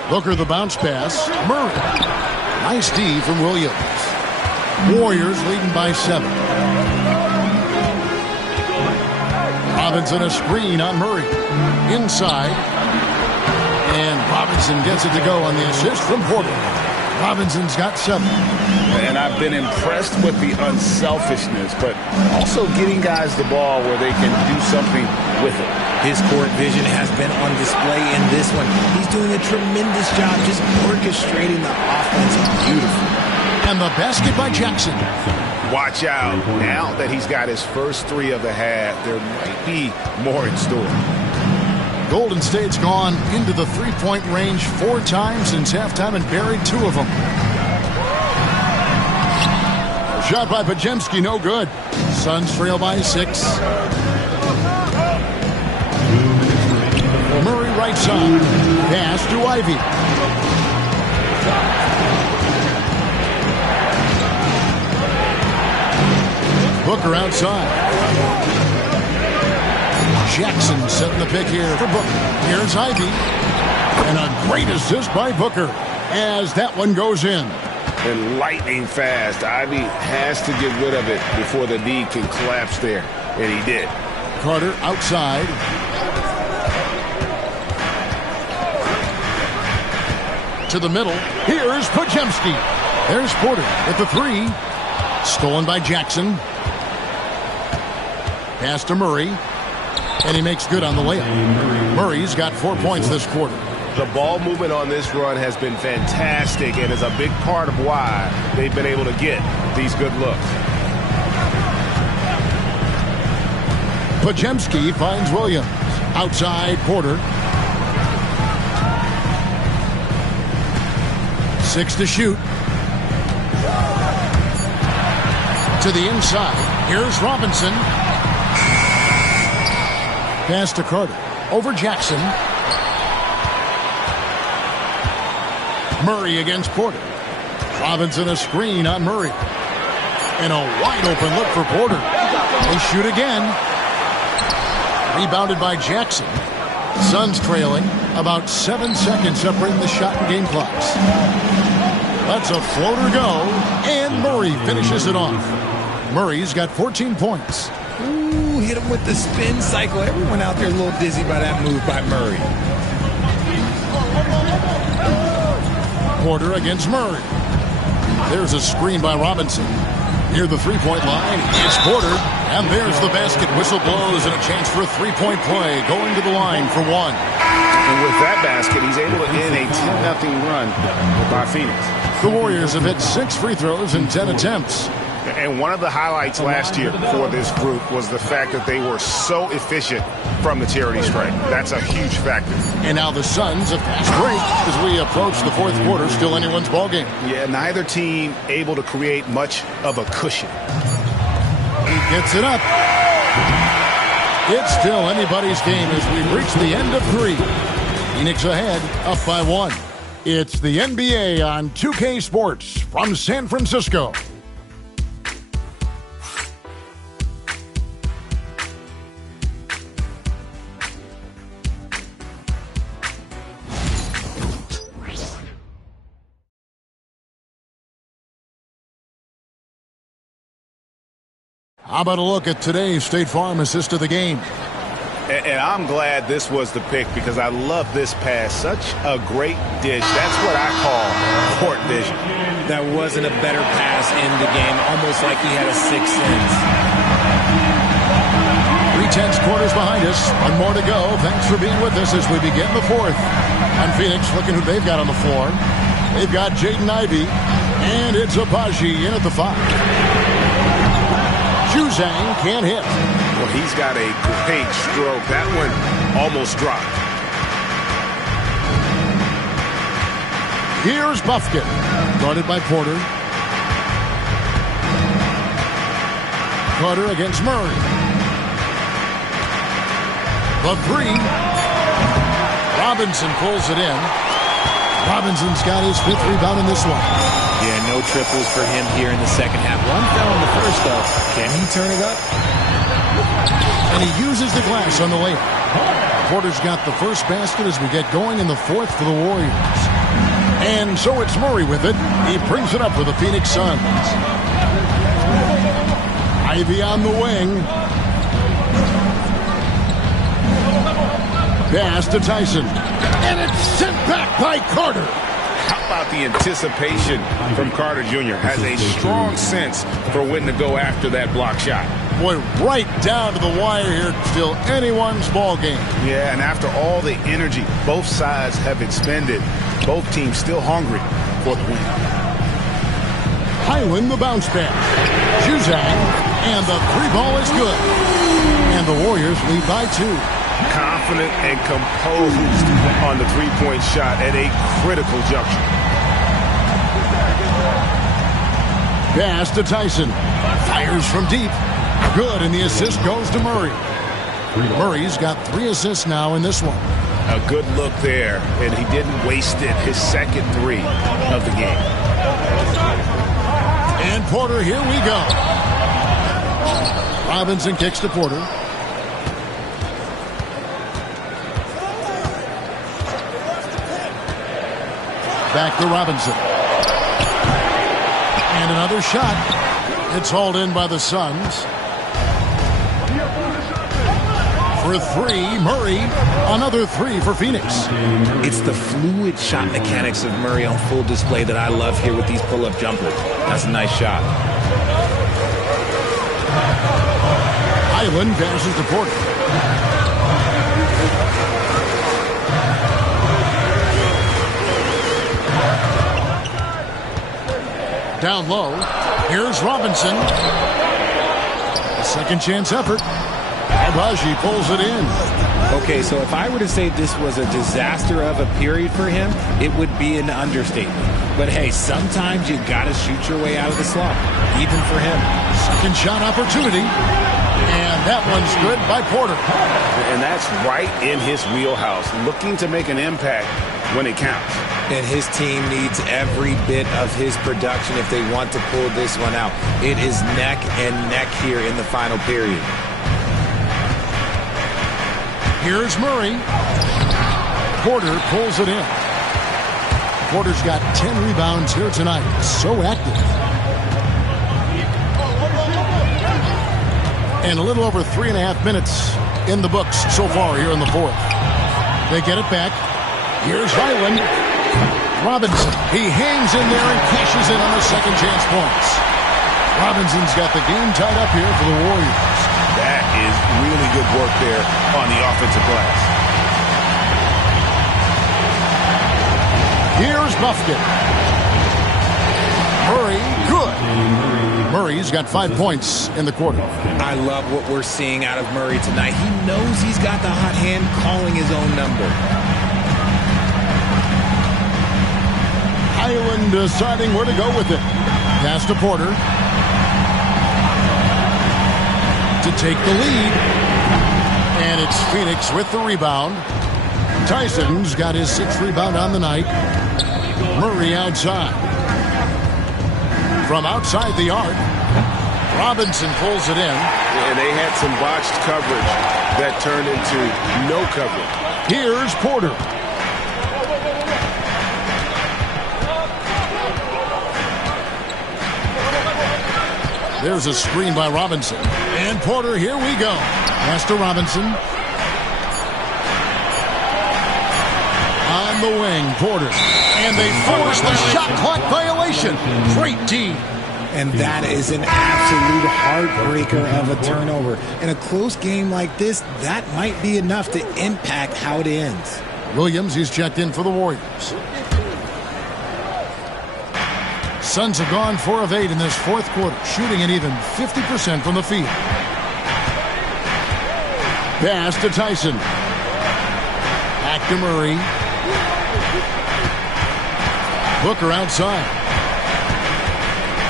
Booker the bounce pass. Murray. Nice D from Williams. Warriors leading by 7. Robinson a screen on Murray. Inside. And Robinson gets it to go on the assist from Porter. Robinson's got 7. And I've been impressed with the unselfishness, but also getting guys the ball where they can do something with it. His court vision has been on display in this one. He's doing a tremendous job just orchestrating the offense beautifully. And the basket by Jackson. Watch out. Now that he's got his first 3 of the half, there might be more in store. Golden State's gone into the 3-point range 4 times since halftime and buried 2 of them. Shot by Podziemski, no good. Suns trail by 6. Murray right side. Pass to Ivey. Booker outside. Jackson setting the pick here for Booker. Here's Ivey. And a great assist by Booker as that one goes in. And lightning fast. Ivey has to get rid of it before the D can collapse there. And he did. Carter outside. To the middle. Here's Podziemski. There's Porter at the 3. Stolen by Jackson. Pass to Murray. And he makes good on the layup. Murray's got 4 points this quarter. The ball movement on this run has been fantastic and is a big part of why they've been able to get these good looks. Podziemski finds Williams. Outside Porter. 6 to shoot. To the inside. Here's Robinson. Pass to Carter. Over Jackson. Murray against Porter. Robinson a screen on Murray. And a wide open look for Porter. They shoot again. Rebounded by Jackson. Suns trailing. About 7 seconds separating the shot and game clocks. Let's a floater go. And Murray finishes it off. Murray's got 14 points. Ooh, hit him with the spin cycle. Everyone out there a little dizzy by that move by Murray. Porter against Murray. There's a screen by Robinson. Near the three-point line, it's Porter. And there's the basket. Whistle blows and a chance for a three-point play. Going to the line for one. And with that basket, he's able to end a 10-0 run by Phoenix. The Warriors have hit 6 free throws in 10 attempts. And one of the highlights last year for this group was the fact that they were so efficient from the charity stripe. That's a huge factor. And now the Suns have fast break as we approach the fourth quarter. Still anyone's ballgame. Yeah, neither team able to create much of a cushion. He gets it up. It's still anybody's game as we reach the end of 3. Phoenix ahead, up by 1. It's the NBA on 2K Sports from San Francisco. How about a look at today's State Farm assist of the game? And I'm glad this was the pick because I love this pass. Such a great dish. That's what I call court vision. That wasn't a better pass in the game. Almost like he had a sixth sense. 3/10 quarters behind us. One more to go. Thanks for being with us as we begin the fourth. On Phoenix, looking who they've got on the floor. They've got Jaden Ivey, and it's Agbaji in at the 5. Juzang can't hit. Well, he's got a great stroke. That one almost dropped. Here's Bufkin. Guarded by Porter. Carter against Murray. The 3. Robinson pulls it in. Robinson's got his 5th rebound in this one. Yeah, no triples for him here in the second half. One fell in the first, though. Can he turn it up? And he uses the glass on the layup. Porter's got the first basket as we get going in the fourth for the Warriors. And so it's Murray with it. He brings it up for the Phoenix Suns. Ivey on the wing. Pass to Tyson. And it's sent back by Carter. How about the anticipation from Carter Jr.? Has a strong sense for when to go after that block shot. Boy, right down to the wire here. Still anyone's ball game. Yeah, and after all the energy both sides have expended, both teams still hungry for the win. Highland the bounce pass. Juzang, and the 3 ball is good. And the Warriors lead by 2. Confident and composed on the three-point shot at a critical juncture. Pass to Tyson. Fires from deep. Good, and the assist goes to Murray. Murray's got 3 assists now in this one. A good look there, and he didn't waste it. His second 3 of the game. And Porter, here we go. Robinson kicks to Porter. Back to Robinson. And another shot. It's hauled in by the Suns. For 3, Murray. Another 3 for Phoenix. It's the fluid shot mechanics of Murray on full display that I love here with these pull-up jumpers. That's a nice shot. Highland passes to Porter. Down low. Here's Robinson. A second chance effort. Agbaji pulls it in. Okay, so if I were to say this was a disaster of a period for him, it would be an understatement. But hey, sometimes you gotta shoot your way out of the slump, even for him. Second shot opportunity. And that one's good by Porter. And that's right in his wheelhouse, looking to make an impact when it counts. And his team needs every bit of his production if they want to pull this one out. It is neck and neck here in the final period. Here's Murray. Porter pulls it in. Porter's got 10 rebounds here tonight. So active. And a little over 3.5 minutes in the books so far here in the fourth. They get it back. Here's Highland. Robinson. He hangs in there and cashes in on the second chance points. Robinson's got the game tied up here for the Warriors. That is really good work there on the offensive glass. Here's Bufkin. Murray, good. Murray's got 5 points in the quarter. I love what we're seeing out of Murray tonight. He knows he's got the hot hand calling his own number. Highland deciding where to go with it. Pass to Porter. To take the lead. And it's Phoenix with the rebound. Tyson's got his 6th rebound on the night. Murray outside. From outside the arc, Robinson pulls it in. And they had some botched coverage that turned into no coverage. Here's Porter. There's a screen by Robinson. And Porter, here we go. Pass to Robinson. On the wing, Porter. And they force the shot clock violation. Great D. And that is an absolute heartbreaker of a turnover. In a close game like this, that might be enough to impact how it ends. Williams, he's checked in for the Warriors. Suns have gone 4 of 8 in this fourth quarter, shooting an even 50% from the field. Pass to Tyson. Back to Murray. Booker outside.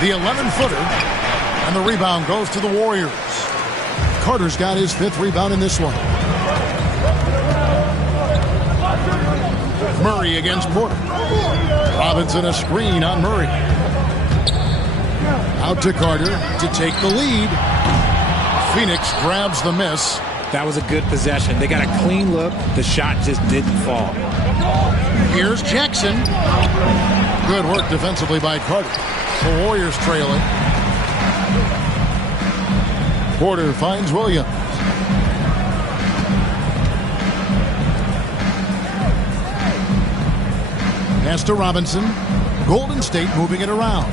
The 11-footer. And the rebound goes to the Warriors. Carter's got his 5th rebound in this one. Murray against Porter. Robinson a screen on Murray. Out to Carter to take the lead. Phoenix grabs the miss. That was a good possession. They got a clean look. The shot just didn't fall. Here's Jackson. Good work defensively by Carter. The Warriors trail it. Porter finds Williams. Pass to Robinson. Golden State moving it around.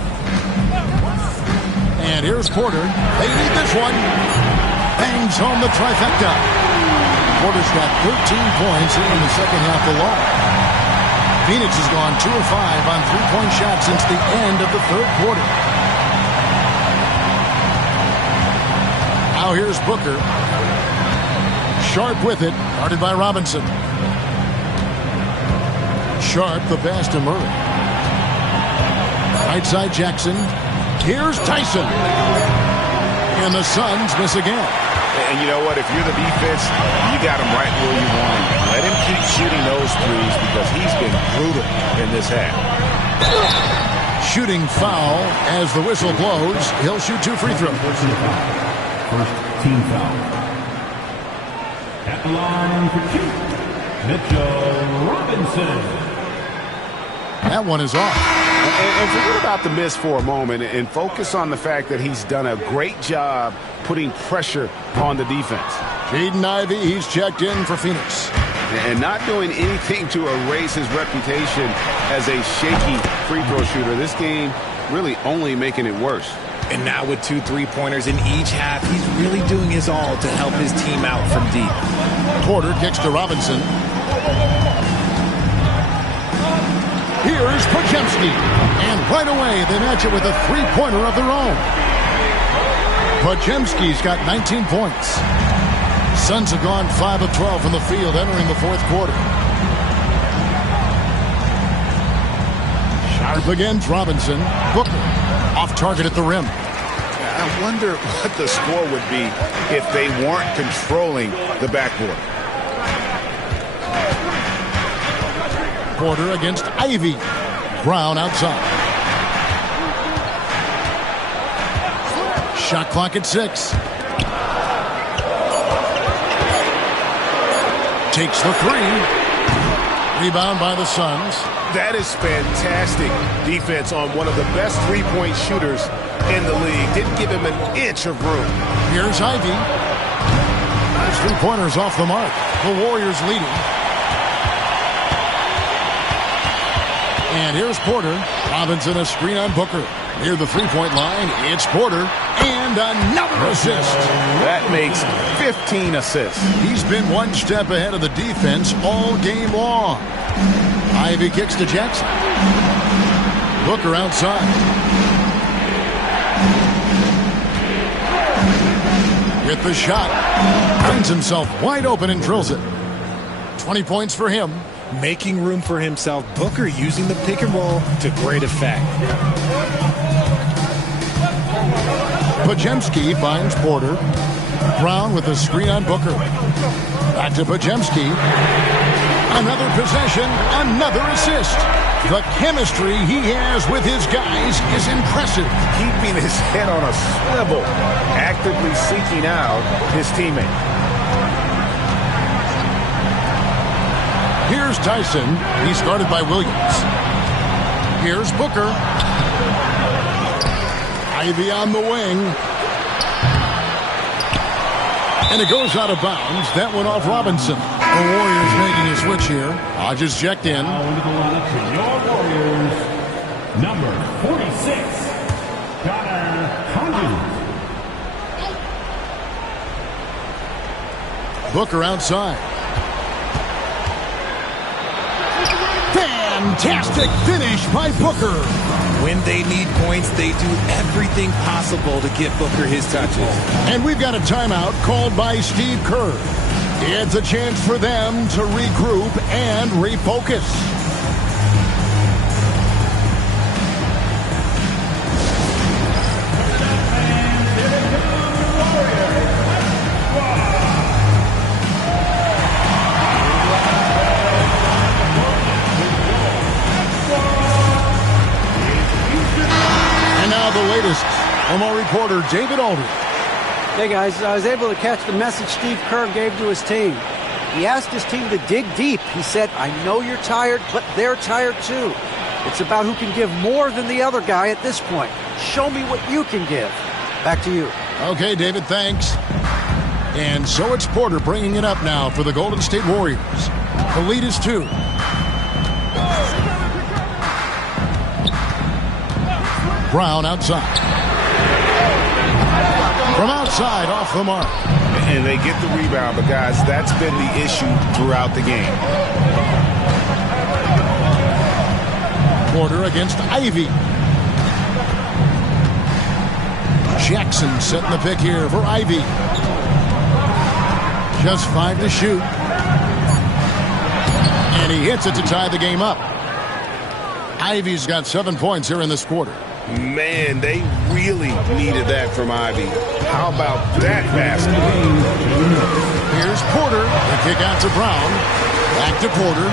And here's Porter. They need this one. Bangs home the trifecta. Porter's got 13 points here in the second half alone. Phoenix has gone 2 of 5 on 3-point shots since the end of the third quarter. Now here's Booker. Sharp with it, guarded by Robinson. Sharp, the pass to Murray. Right side Jackson. Here's Tyson. And the Suns miss again. And you know what? If you're the defense, you got him right where you want him. Let him keep shooting those threes because he's been brutal in this half. Shooting foul as the whistle blows. He'll shoot 2 free throws. First team foul. At the line for 2, Mitchell Robinson. That one is off. And forget about the miss for a moment and focus on the fact that he's done a great job putting pressure on the defense. Jaden Ivey, he's checked in for Phoenix. And not doing anything to erase his reputation as a shaky free throw shooter. This game really only making it worse. And now with 2 3-pointers in each half, he's really doing his all to help his team out from deep. Porter kicks to Robinson. Here's Podziemski. And right away, they match it with a 3-pointer of their own. Podziemski's got 19 points. Suns have gone 5 of 12 from the field entering the fourth quarter. Sharp against Robinson. Booker off target at the rim. I wonder what the score would be if they weren't controlling the backboard. Porter against Ivy. Brown outside. Shot clock at 6. Takes the 3. Rebound by the Suns. That is fantastic defense on one of the best 3-point shooters in the league. Didn't give him an inch of room. Here's Ivy. There's 3 pointers off the mark. The Warriors leading. And here's Porter. Robinson a screen on Booker. Near the 3-point line, it's Porter. And another assist. That makes 15 assists. He's been one step ahead of the defense all game long. Ivy kicks to Jackson. Booker outside. With the shot. Finds himself wide open and drills it. 20 points for him. Making room for himself. Booker using the pick and roll to great effect. Podziemski finds Porter. Brown with a screen on Booker. Back to Podziemski. Another possession, another assist. The chemistry he has with his guys is impressive. Keeping his head on a swivel, actively seeking out his teammate. Here's Tyson. He's guarded by Williams. Here's Booker. Ivy on the wing. And it goes out of bounds. That went off Robinson. The Warriors making a switch here. Hodges checked in. Into the lineup for your Warriors, number 46, Connor Hodges. Booker outside. Fantastic finish by Booker. When they need points, they do everything possible to get Booker his touches. And we've got a timeout called by Steve Kerr. It's a chance for them to regroup and refocus. And now the latest from our reporter, David Aldridge. Hey guys, I was able to catch the message Steve Kerr gave to his team. He asked his team to dig deep. He said, I know you're tired, but they're tired too. It's about who can give more than the other guy at this point. Show me what you can give. Back to you. Okay, David, thanks. And so it's Porter bringing it up now for the Golden State Warriors. The lead is 2. Brown outside. From outside, off the mark. And they get the rebound, but guys, that's been the issue throughout the game. Porter against Ivy. Jackson setting the pick here for Ivy. Just 5 to shoot. And he hits it to tie the game up. Ivy's got 7 points here in this quarter. Man, they really needed that from Ivy. How about that basket? Here's Porter. The kick out to Brown. Back to Porter.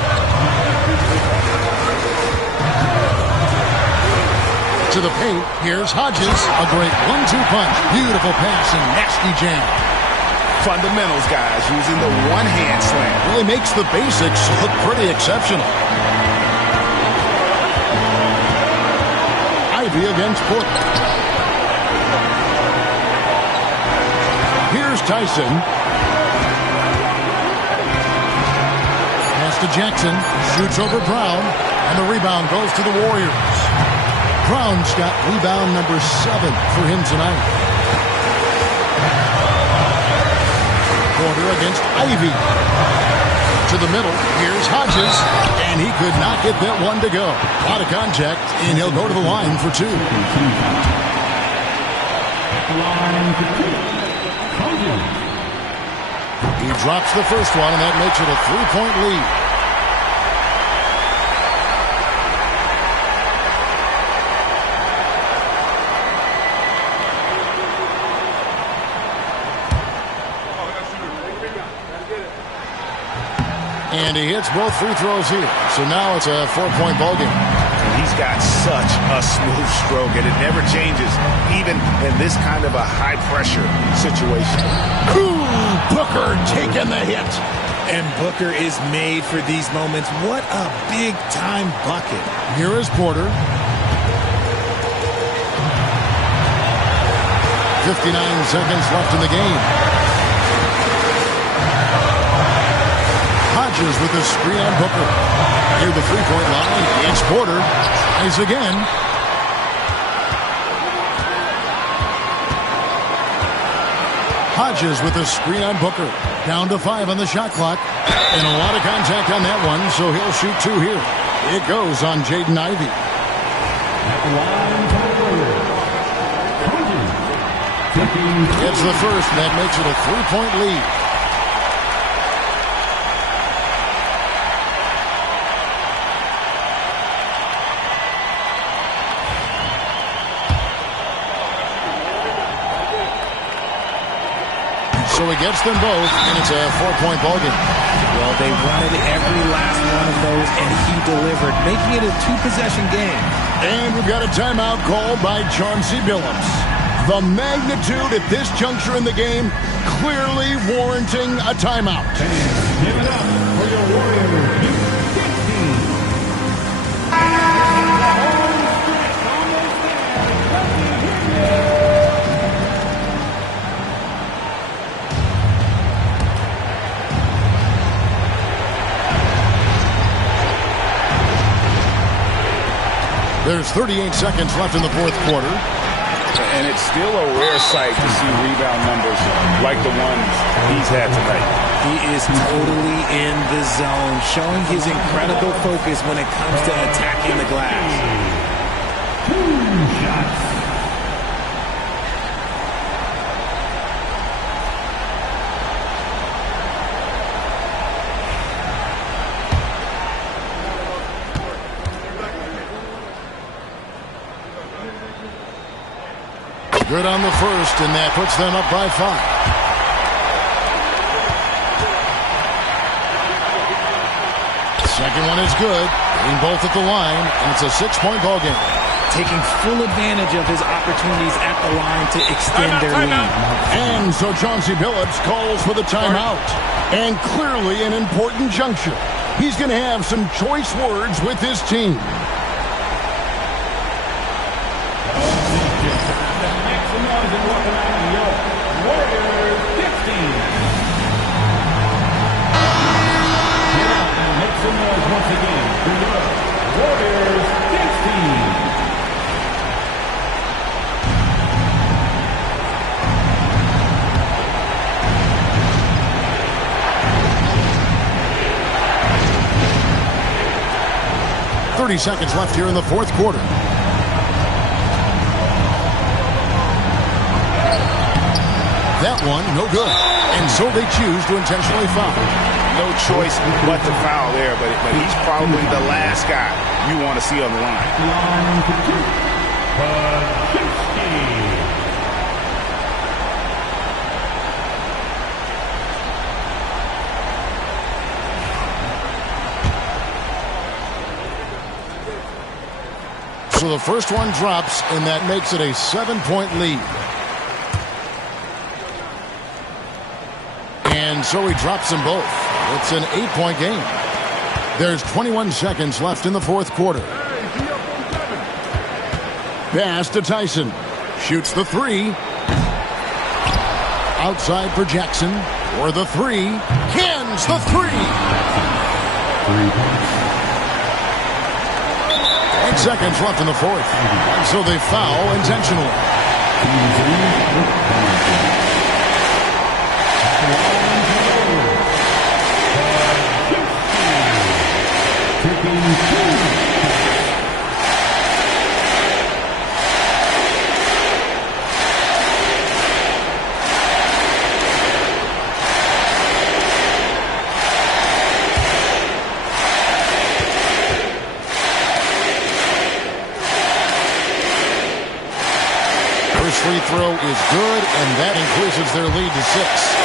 To the paint. Here's Hodges. A great 1-2 punch. Beautiful pass and nasty jam. Fundamentals, guys, using the one-hand slam. Really makes the basics look pretty exceptional. Ivy against Porter. Here's Tyson. Pass to Jackson. Shoots over Brown. And the rebound goes to the Warriors. Brown's got rebound number 7 for him tonight. Porter against Ivy. To the middle. Here's Hodges. And he could not get that one to go. A lot of contact, and he'll go to the line for 2. He drops the first one, and that makes it a 3-point lead. And he hits both free throws here. So now it's a 4-point ballgame. And he's got such a smooth stroke, and it never changes, even in this kind of a high-pressure situation. Ooh, Booker taking the hit. And Booker is made for these moments. What a big-time bucket. Here is Porter. 59 seconds left in the game. Hodges with a screen on Booker. Near the three-point line, it's Porter. Tries again. Hodges with a screen on Booker. Down to 5 on the shot clock. And a lot of contact on that one, so he'll shoot 2 here. It goes on Jaden Ivey. It's the first, and that makes it a 3-point lead. So he gets them both, and it's a 4-point ballgame. Well, they wanted every last one of those, and he delivered, making it a 2-possession game. And we've got a timeout called by Chauncey Billups. The magnitude at this juncture in the game clearly warranting a timeout. Give it up for your Warriors. There's 38 seconds left in the fourth quarter. And it's still a rare sight to see rebound numbers like the ones he's had tonight. He is totally in the zone, showing his incredible focus when it comes to attacking the glass. 2 shots. Good on the first, and that puts them up by 5. Second one is good. Hitting both at the line, and it's a 6-point ball game. Taking full advantage of his opportunities at the line to extend their lead. And so Chauncey Billups calls for the timeout. And clearly an important juncture. He's going to have some choice words with his team. Warriors 15. Get out and make some noise once again for your Warriors 15. Seconds left here in the fourth quarter. That one, no good. And so they choose to intentionally foul. No choice but to foul there, but he's probably the last guy you want to see on the line. Line to 2. So the first one drops, and that makes it a 7-point lead. And so he drops them both. It's an 8-point game. There's 21 seconds left in the fourth quarter. Pass to Tyson. Shoots the 3. Outside for Jackson. For the 3. Cans the 3. 8 seconds left in the fourth. And so they foul intentionally. First free throw is good, and that increases their lead to 6.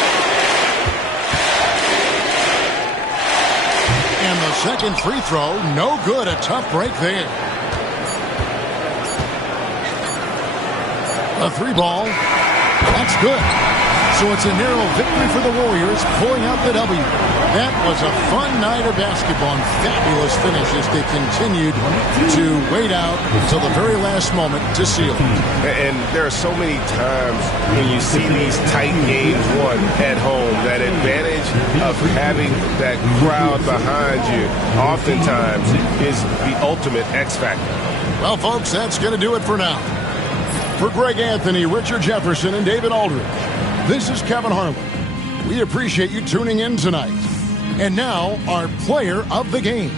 And the second free throw, no good. A tough break there. A 3 ball. That's good. So it's a narrow victory for the Warriors, pulling out the W. That was a fun night of basketball and fabulous finish as they continued to wait out until the very last moment to seal it. And there are so many times when you see these tight games won at home, that advantage of having that crowd behind you oftentimes is the ultimate X factor. Well, folks, that's going to do it for now. For Greg Anthony, Richard Jefferson, and David Aldridge, this is Kevin Harlan. We appreciate you tuning in tonight. And now, our player of the game.